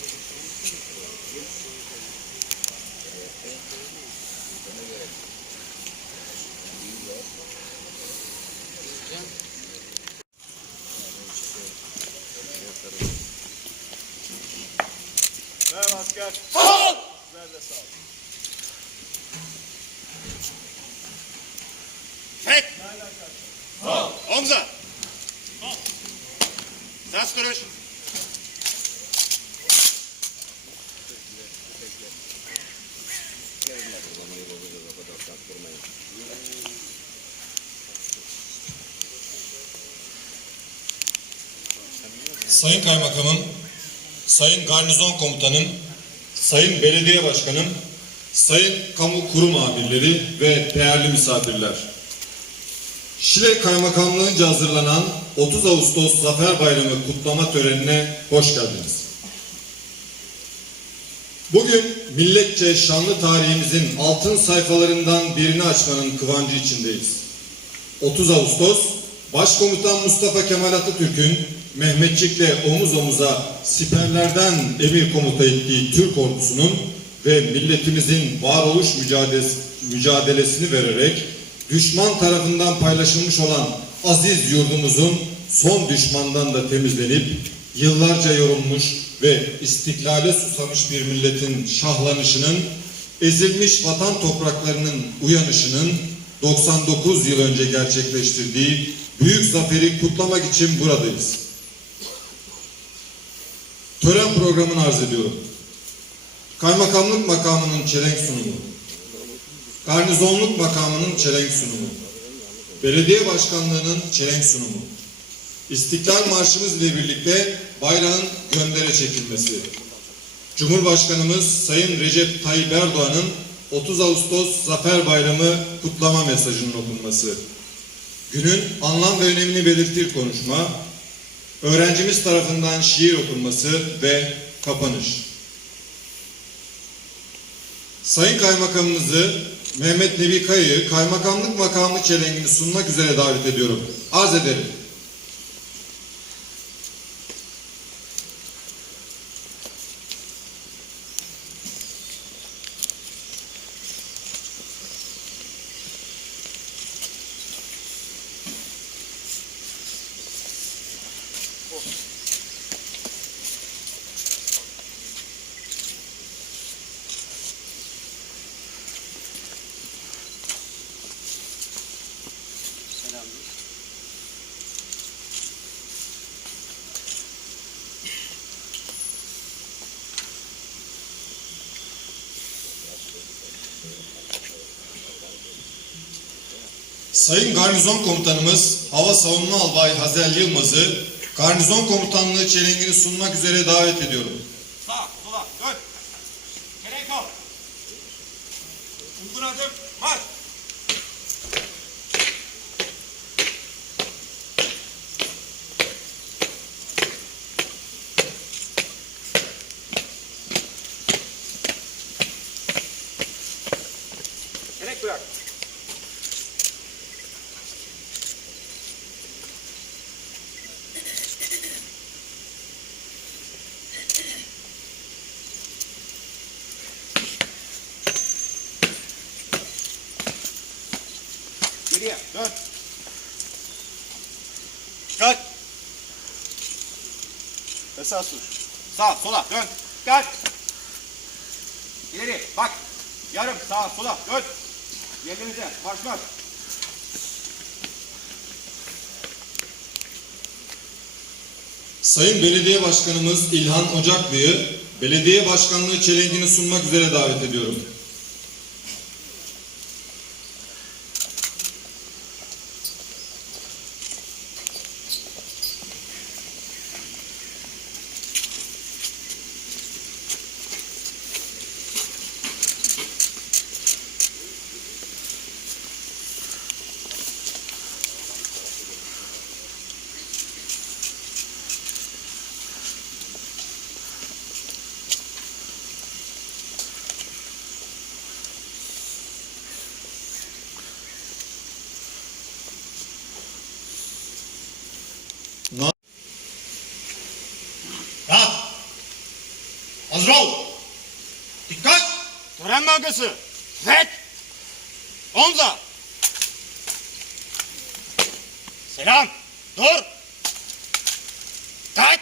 Gracias. Sayın Kaymakamım, Sayın Garnizon Komutanım, Sayın Belediye Başkanım, Sayın Kamu Kurum Amirleri ve değerli misafirler. Şile Kaymakamlığı'nca hazırlanan 30 Ağustos Zafer Bayramı kutlama törenine hoş geldiniz. Bugün milletçe şanlı tarihimizin altın sayfalarından birini açmanın kıvancı içindeyiz. 30 Ağustos, Başkomutan Mustafa Kemal Atatürk'ün Mehmetçik'le omuz omuza siperlerden emir komuta ettiği Türk ordusunun ve milletimizin varoluş mücadelesi, mücadelesini vererek düşman tarafından paylaşılmış olan aziz yurdumuzun son düşmandan da temizlenip yıllarca yorulmuş ve istiklale susamış bir milletin şahlanışının ezilmiş vatan topraklarının uyanışının 99 yıl önce gerçekleştirdiği büyük zaferi kutlamak için buradayız. Tören programını arz ediyorum. Kaymakamlık makamının çelenk sunumu. Garnizonluk makamının çelenk sunumu. Belediye başkanlığının çelenk sunumu. İstiklal Marşımız ile birlikte bayrağın göndere çekilmesi. Cumhurbaşkanımız Sayın Recep Tayyip Erdoğan'ın 30 Ağustos Zafer Bayramı kutlama mesajının okunması. Günün anlam ve önemini belirtir konuşma, öğrencimiz tarafından şiir okunması ve kapanış. Sayın Kaymakamımızı Mehmet Nebi Kaya'yı kaymakamlık makamı çelengini sunmak üzere davet ediyorum. Arz ederim. Sayın Garnizon Komutanımız Hava Savunma Albay Hazel Yılmaz'ı Garnizon Komutanlığı çelengini sunmak üzere davet ediyorum. Sağ, sola, dön. Çelenk al. Uygun adım, marş. Çelenk bırak. Geriye, dön. Kalk. Esas dur. Sağ, sola, dön. Kalk. İleri, bak. Yarım, sağa, sola, dön. Yerlerinize, marş marş. Sayın Belediye Başkanımız İlhan Ocaklı'yı Belediye Başkanlığı çelengini sunmak üzere davet ediyorum. Hazır ol. Dikkat. Tören bölgesi. Evet. Omza. Selam. Dur. Dikkat.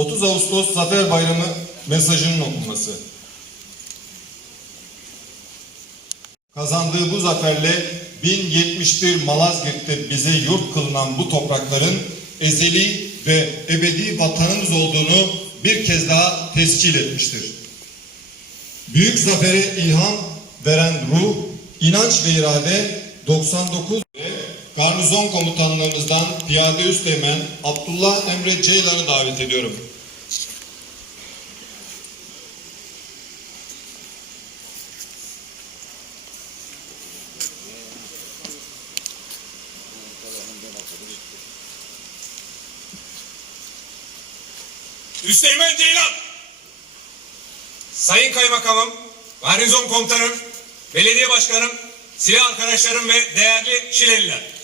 30 Ağustos Zafer Bayramı mesajının okunması. Kazandığı bu zaferle 1071 Malazgirt'te bize yurt kılınan bu toprakların ezeli ve ebedi vatanımız olduğunu bir kez daha tescil etmiştir. Büyük zafere ilham veren ruh, inanç ve irade 99 ve garnizon komutanlarımızdan Piyade Üsteğmen Abdullah Emre Ceylan'ı davet ediyorum. Üsteğmen Ceylan. Sayın Kaymakamım, Garnizon Komutanım, Belediye Başkanım, silah arkadaşlarım ve değerli Şileliler.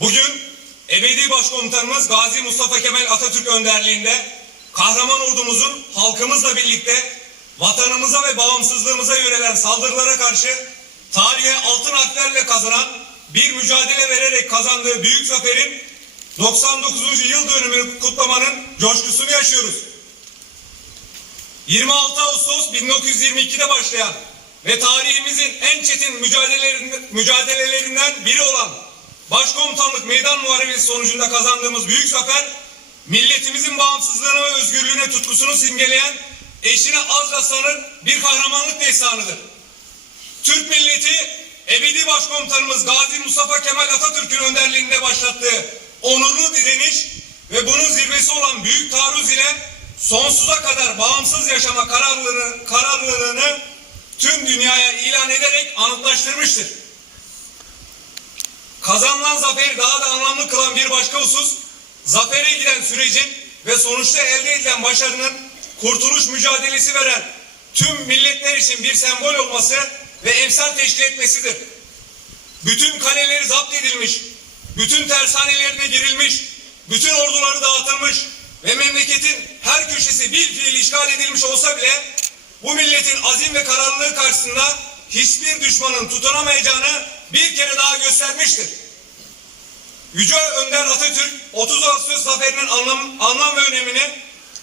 Bugün ebedi başkomutanımız Gazi Mustafa Kemal Atatürk önderliğinde kahraman ordumuzun halkımızla birlikte vatanımıza ve bağımsızlığımıza yönelen saldırılara karşı tarihe altın harflerle kazanan bir mücadele vererek kazandığı büyük zaferin 99. yıl dönümünü kutlamanın coşkusunu yaşıyoruz. 26 Ağustos 1922'de başlayan ve tarihimizin en çetin mücadelelerinden, biri olan Başkomutanlık Meydan Muharebesi sonucunda kazandığımız büyük zafer, milletimizin bağımsızlığına ve özgürlüğüne tutkusunu simgeleyen eşine az rastlanır bir kahramanlık destanıdır. Türk milleti ebedi başkomutanımız Gazi Mustafa Kemal Atatürk'ün önderliğinde başlattığı onurlu direniş ve bunun zirvesi olan büyük taarruz ile sonsuza kadar bağımsız yaşama kararlılığını, kararlılığını tüm dünyaya ilan ederek anıtlaştırmıştır. Kazanılan zaferi daha da anlamlı kılan bir başka husus, zafere giden sürecin ve sonuçta elde edilen başarının kurtuluş mücadelesi veren tüm milletler için bir sembol olması ve emsal teşkil etmesidir. Bütün kaleleri zapt edilmiş, bütün tersanelerine girilmiş, bütün orduları dağıtılmış ve memleketin her köşesi bir fiil işgal edilmiş olsa bile bu milletin azim ve kararlılığı karşısında hiçbir düşmanın tutunamayacağını bir kere daha göstermiştir. Yüce Önder Atatürk 30 Ağustos zaferinin anlam, anlam ve önemini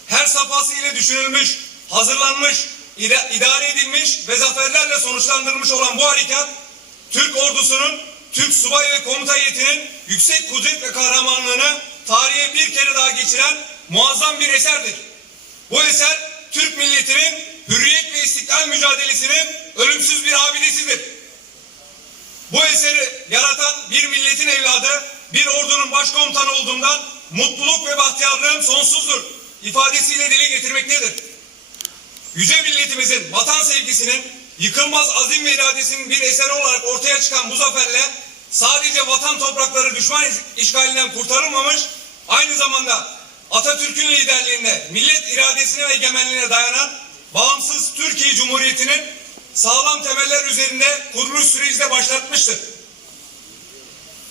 her safhasıyla düşünülmüş, hazırlanmış, ida- idare edilmiş ve zaferlerle sonuçlandırılmış olan bu harekat Türk ordusunun, Türk subay ve komuta heyetinin yüksek kudret ve kahramanlığını tarihe bir kere daha geçiren muazzam bir eserdir. Bu eser Türk milletinin hürriyet ve istiklal mücadelesinin ölümsüz bir abidesidir. Bu eseri yaratan bir milletin evladı, bir ordunun başkomutanı olduğumdan mutluluk ve bahtiyarlığım sonsuzdur ifadesiyle dile getirmektedir. Yüce milletimizin vatan sevgisinin yıkılmaz azim ve iradesinin bir eseri olarak ortaya çıkan bu zaferle sadece vatan toprakları düşman işgalinden kurtarılmamış, aynı zamanda Atatürk'ün liderliğinde millet iradesine ve egemenliğine dayanan bağımsız Türkiye Cumhuriyeti'nin sağlam temeller üzerinde kuruluş süreci de başlatmıştır.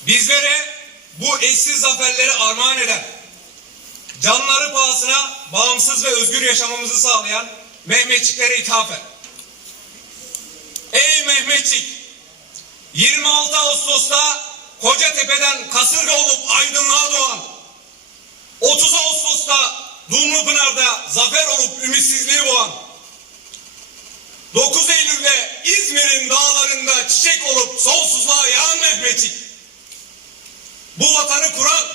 Bizlere bu eşsiz zaferleri armağan eden, canları pahasına bağımsız ve özgür yaşamamızı sağlayan Mehmetçiklere ithafen. Ey Mehmetçik! 26 Ağustos'ta Kocatepe'den kasırga olup aydınlığa doğan, 30 Ağustos'ta Dumlupınar'da zafer olup ümitsizliği boğan, 9 Eylül'de İzmir'in dağlarında çiçek olup sonsuzluğa yağan Mehmetçik. Bu vatanı kuran,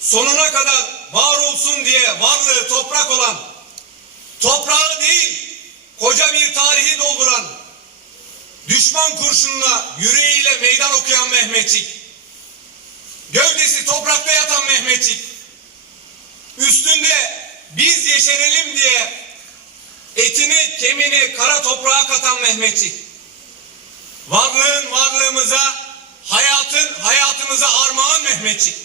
sonuna kadar var olsun diye varlığı toprak olan, toprağı değil, koca bir tarihi dolduran, düşman kurşununa yüreğiyle meydan okuyan Mehmetçik, gövdesi toprakta yatan Mehmetçik, üstünde biz yeşerelim diye etini kemiğini kara toprağa katan Mehmetçik, varlığın varlığımıza, hayatın hayatımıza armağan Mehmetçik.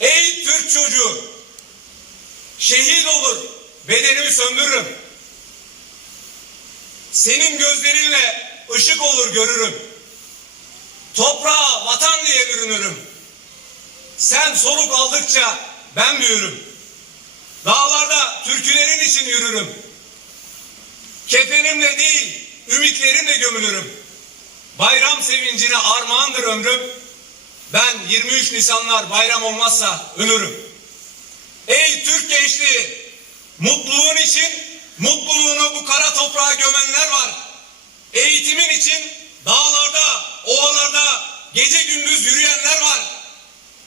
Ey Türk çocuğu, şehit olur, bedenimi söndürürüm. Senin gözlerinle ışık olur görürüm. Toprağa vatan diye bürünürüm. Sen soluk aldıkça ben büyürüm. Dağlarda türkülerin için yürürüm. Kefenimle değil, ümitlerimle gömülürüm. Bayram sevincine armağandır ömrüm. Ben 23 Nisanlar bayram olmazsa ölürüm. Ey Türk gençliği, mutluluğun için mutluluğunu bu kara toprağa gömenler var. Eğitimin için dağlarda, ovalarda gece gündüz yürüyenler var.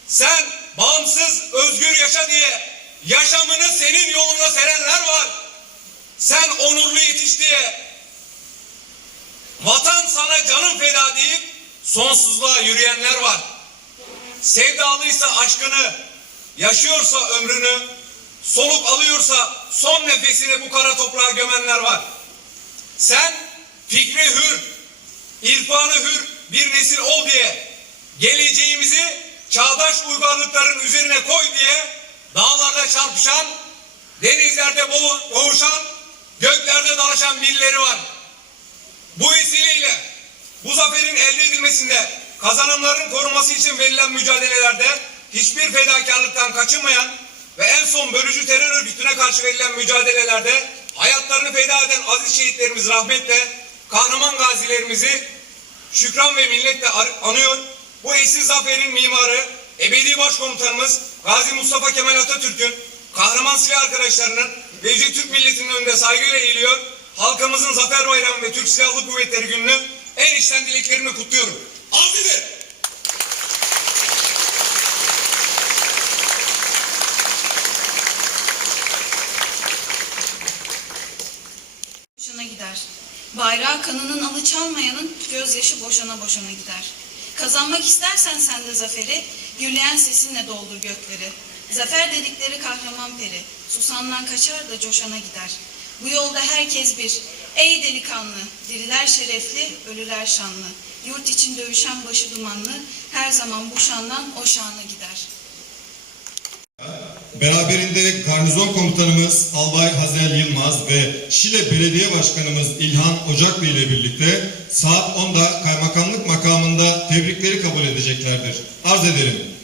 Sen bağımsız, özgür yaşa diye yaşamını senin yoluna serenler var. Sen onurlu yetiş diye vatan sana canın feda deyip sonsuzluğa yürüyenler var. Sevdalıysa aşkını, yaşıyorsa ömrünü, soluk alıyorsa son nefesini bu kara toprağa gömenler var. Sen fikri hür, irfanı hür bir nesil ol diye geleceğimizi çağdaş uygarlıkların üzerine koy diye dağlarda çarpışan, denizlerde boğ- boğuşan, göklerde dalaşan birileri var. Bu vesileyle bu zaferin elde edilmesinde kazanımların korunması için verilen mücadelelerde hiçbir fedakarlıktan kaçınmayan ve en son bölücü terör örgütüne karşı verilen mücadelelerde hayatlarını feda eden aziz şehitlerimiz rahmetle, kahraman gazilerimizi şükran ve minnetle ar- anıyor. Bu eşsiz zaferin mimarı, ebedi başkomutanımız Gazi Mustafa Kemal Atatürk'ün kahraman silah arkadaşlarının ve Yüce Türk milletinin önünde saygıyla eğiliyor. Halkımızın Zafer Bayramı ve Türk Silahlı Kuvvetleri gününü en içten dileklerimi kutluyorum. Ederim. boşana gider. Bayrağı kanının alçalmayanın gözyaşı boşana boşana gider. Kazanmak istersen sen de zaferi, gürleyen sesinle doldur gökleri. Zafer dedikleri kahraman peri, susandan kaçar da coşana gider. Bu yolda herkes bir, ey delikanlı, diriler şerefli, ölüler şanlı. Yurt için dövüşen başı dumanlı, her zaman bu şandan o şana gider.'' Beraberinde garnizon komutanımız Albay Hazel Yılmaz ve Şile Belediye Başkanımız İlhan Ocaklı ile birlikte saat 10'da kaymakamlık makamında tebrikleri kabul edeceklerdir. Arz ederim.